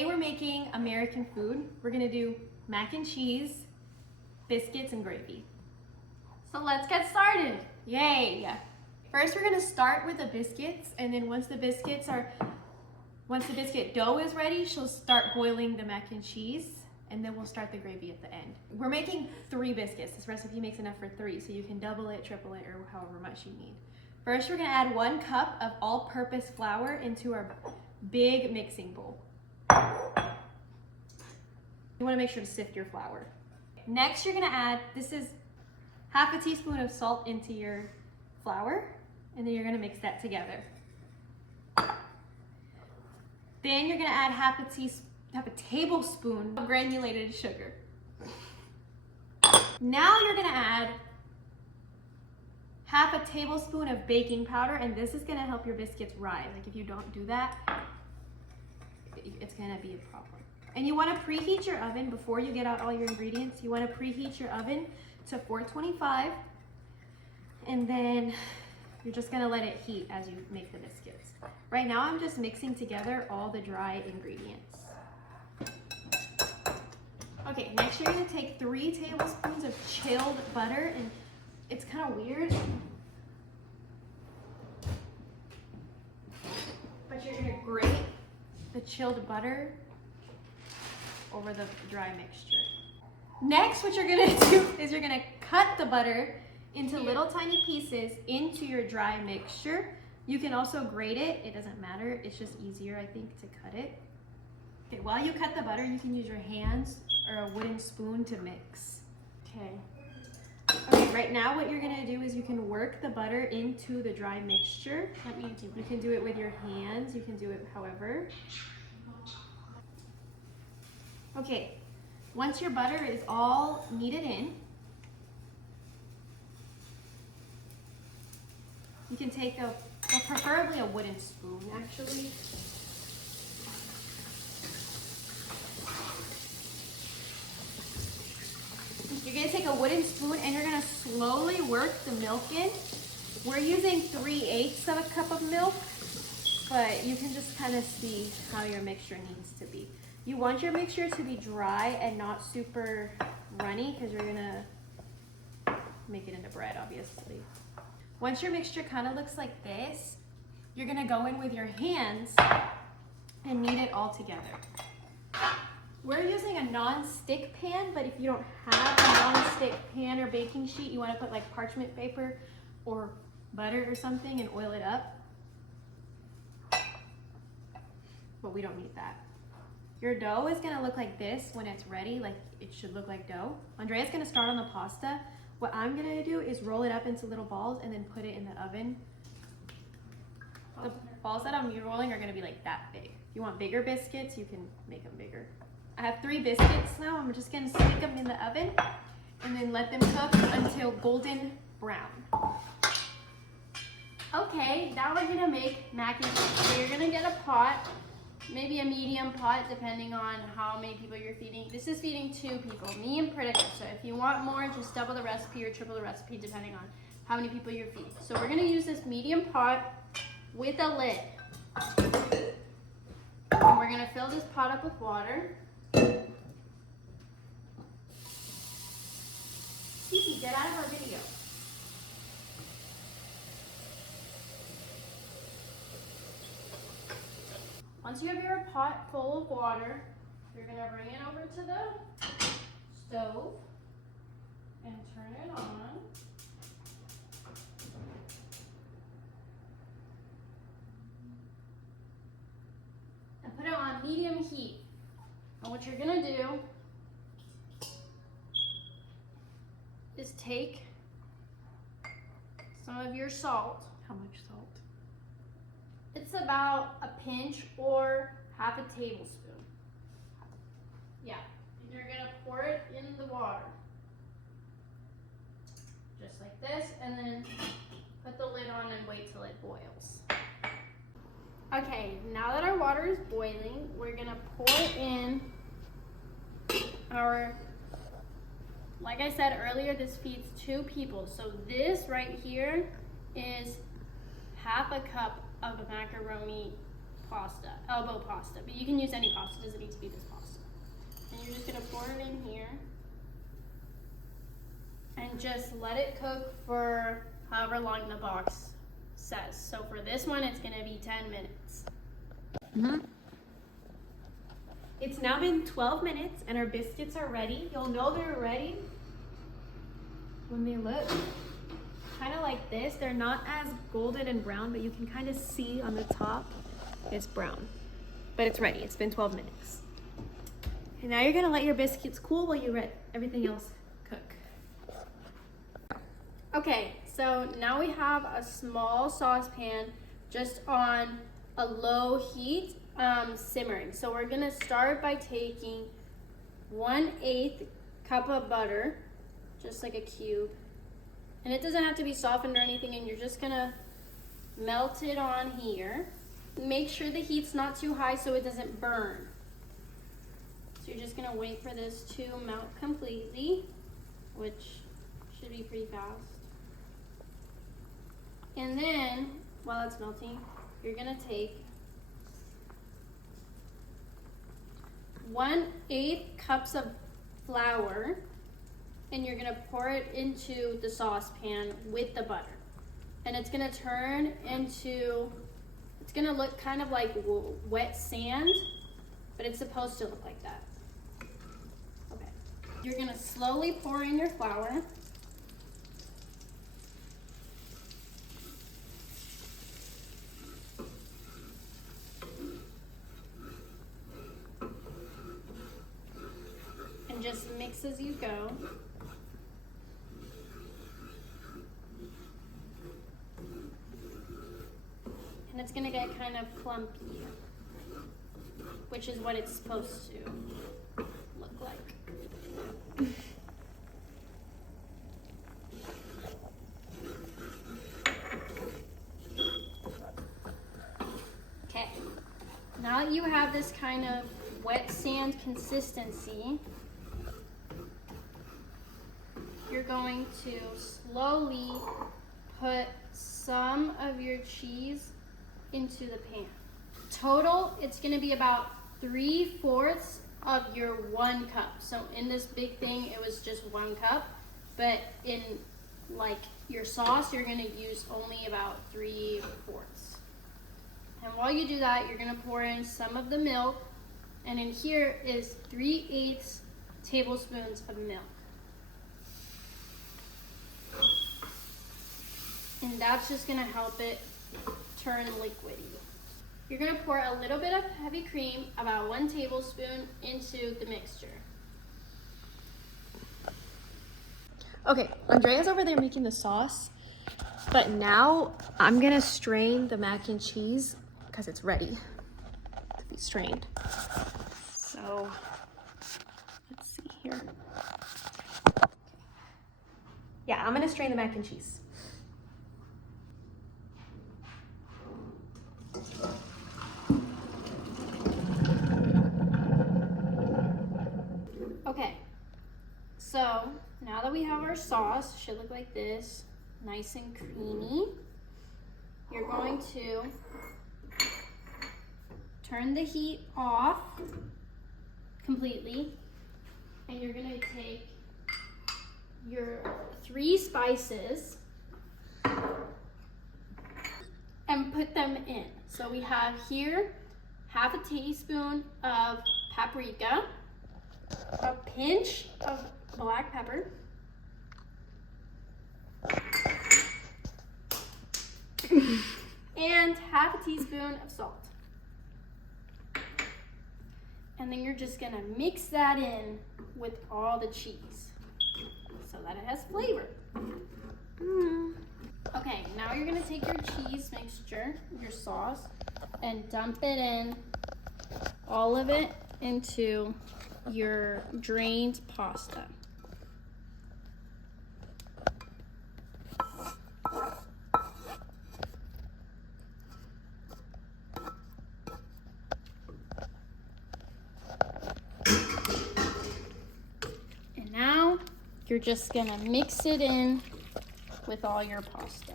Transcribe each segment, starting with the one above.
Today we're making American food. We're gonna do mac and cheese, biscuits, and gravy. So let's get started. Yay! First we're gonna start with the biscuits, and then once the biscuit dough is ready, she'll start boiling the mac and cheese, and then we'll start the gravy at the end. We're making 3 biscuits. This recipe makes enough for 3, so you can double it, triple it, or however much you need. First, we're gonna add 1 cup of all-purpose flour into our big mixing bowl. You wanna make sure to sift your flour. Next, you're gonna add, this is half a teaspoon of salt into your flour, and then you're gonna mix that together. Then you're gonna add half a tablespoon of granulated sugar. Now you're gonna add half a tablespoon of baking powder, and this is gonna help your biscuits rise. Like if you don't do that, it's gonna be a problem. And you wanna preheat your oven before you get out all your ingredients. You wanna preheat your oven to 425, and then you're just gonna let it heat as you make the biscuits. Right now I'm just mixing together all the dry ingredients. Okay, next you're gonna take 3 tablespoons of chilled butter, and it's kind of weird, but you're gonna grate the chilled butter over the dry mixture. Next, what you're gonna do is you're gonna cut the butter into little tiny pieces into your dry mixture. You can also grate it, it doesn't matter, it's just easier, I think, to cut it. Okay, while you cut the butter, you can use your hands or a wooden spoon to mix. Okay, right now what you're gonna do is you can work the butter into the dry mixture. You can do it with your hands, you can do it however. Okay, once your butter is all kneaded in, you can take preferably a wooden spoon actually. You're gonna take a wooden spoon and you're gonna slowly work the milk in. We're using 3/8 of a cup of milk, but you can just kind of see how your mixture needs to be. You want your mixture to be dry and not super runny because you're gonna make it into bread, obviously. Once your mixture kind of looks like this, you're gonna go in with your hands and knead it all together. We're using a non-stick pan, but if you don't have a non-stick pan or baking sheet, you want to put like parchment paper or butter or something and oil it up. But we don't need that. Your dough is going to look like this when it's ready, like it should look like dough. Andrea's going to start on the pasta. What I'm going to do is roll it up into little balls and then put it in the oven. The balls that I'm rolling are going to be like that big. If you want bigger biscuits, you can make them bigger. I have 3 biscuits now. I'm just gonna stick them in the oven and then let them cook until golden brown. Okay, now we're gonna make mac and cheese. So you're gonna get a pot, maybe a medium pot, depending on how many people you're feeding. This is feeding 2 people, me and Pritika. So if you want more, just double the recipe or triple the recipe, depending on how many people you're feeding. So we're gonna use this medium pot with a lid. And we're gonna fill this pot up with water. Kiki, get out of our video. Once you have your pot full of water, you're going to bring it over to the stove and turn it on. And put it on medium heat. And what you're going to do is take some of your salt. How much salt? It's about a pinch or half a tablespoon. Yeah, and you're gonna pour it in the water. Just like this, and then put the lid on and wait till it boils. Okay, now that our water is boiling, we're gonna pour in our, like I said earlier, this feeds 2 people. So this right here is half a cup of macaroni pasta, elbow pasta, but you can use any pasta, it doesn't need to be this pasta. And you're just gonna pour it in here and just let it cook for however long the box says. So for this one, it's gonna be 10 minutes. It's now been 12 minutes and our biscuits are ready. You'll know they're ready when they look kind of like this. They're not as golden and brown, but you can kind of see on the top it's brown. But it's ready. It's been 12 minutes. And now you're gonna let your biscuits cool while you let everything else cook. Okay, so now we have a small saucepan just on a low heat, simmering. So we're gonna start by taking 1/8 cup of butter, just like a cube. And it doesn't have to be softened or anything, and you're just gonna melt it on here. Make sure the heat's not too high so it doesn't burn. So you're just gonna wait for this to melt completely, which should be pretty fast. And then, while it's melting, you're gonna take 1/8 cups of flour, and you're gonna pour it into the saucepan with the butter. And it's gonna turn into, it's gonna look kind of like wet sand, but it's supposed to look like that. Okay. You're gonna slowly pour in your flour. And just mix as you go. And it's gonna get kind of clumpy, which is what it's supposed to look like. Okay, now that you have this kind of wet sand consistency, you're going to slowly put some of your cheese into the pan. Total, it's gonna be about 3/4 of your 1 cup. So in this big thing, it was just 1 cup, but in like your sauce, you're gonna use only about 3/4. And while you do that, you're gonna pour in some of the milk, and in here is 3/8 tablespoons of milk. And that's just gonna help it turn liquidy. You're gonna pour a little bit of heavy cream, about 1 tablespoon, into the mixture. Okay, Andrea's over there making the sauce, but now I'm gonna strain the mac and cheese because it's ready to be strained. So, let's see here. Yeah, I'm gonna strain the mac and cheese. Okay, so now that we have our sauce, it should look like this, nice and creamy. You're going to turn the heat off completely, and you're gonna take your 3 spices and put them in. So we have here 1/2 teaspoon of paprika, a pinch of black pepper, and 1/2 teaspoon of salt. And then you're just gonna mix that in with all the cheese so that it has flavor. Okay, now you're gonna take your cheese mixture, your sauce, and dump it in, all of it, into your drained pasta. And now you're just gonna mix it in with all your pasta.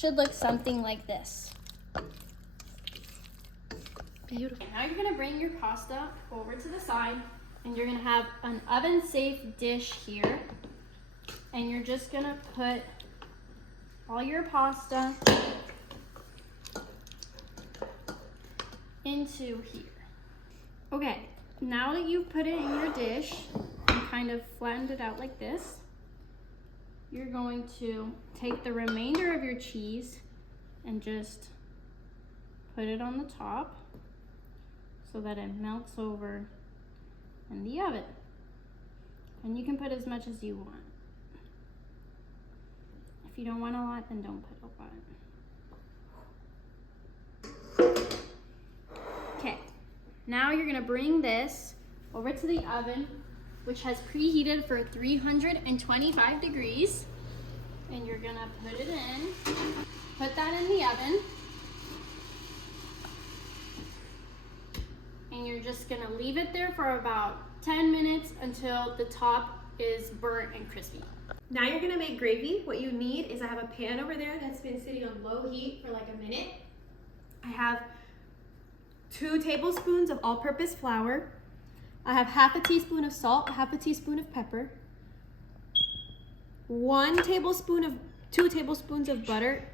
should look something like this. Beautiful. Now you're gonna bring your pasta over to the side, and you're gonna have an oven-safe dish here, and you're just gonna put all your pasta into here. Okay, now that you've put it in your dish and kind of flattened it out like this, you're going to take the remainder of your cheese and just put it on the top so that it melts over in the oven. And you can put as much as you want. If you don't want a lot, then don't put a lot. Okay, now you're gonna bring this over to the oven, which has preheated for 325 degrees. And you're gonna put it in, put that in the oven. And you're just gonna leave it there for about 10 minutes until the top is burnt and crispy. Now you're gonna make gravy. What you need is I have a pan over there that's been sitting on low heat for like a minute. I have 2 tablespoons of all-purpose flour. I have half a teaspoon of salt, half a teaspoon of pepper, 2 tablespoons of butter,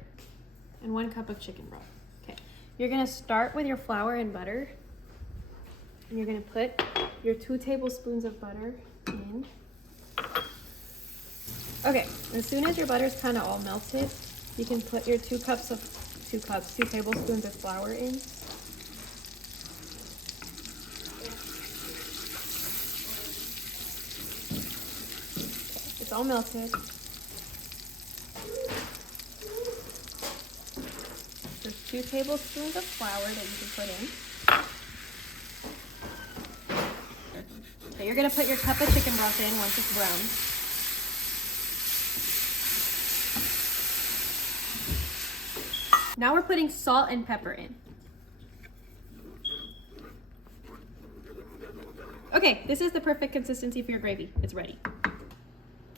and 1 cup of chicken broth. Okay, you're gonna start with your flour and butter. And you're gonna put your 2 tablespoons of butter in. Okay, as soon as your butter's kind of all melted, you can put your 2 tablespoons of flour in. Okay, it's all melted. There's 2 tablespoons of flour that you can put in. So you're gonna put your cup of chicken broth in once it's brown. Now we're putting salt and pepper in. Okay, this is the perfect consistency for your gravy. It's ready.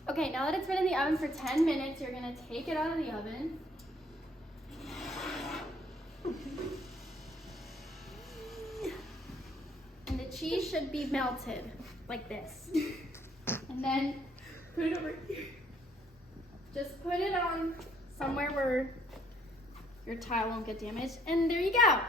Okay, now that it's been in the oven for 10 minutes, you're gonna take it out of the oven. And the cheese should be melted like this. And then put it over here. Just put it on somewhere where your tile won't get damaged. And there you go.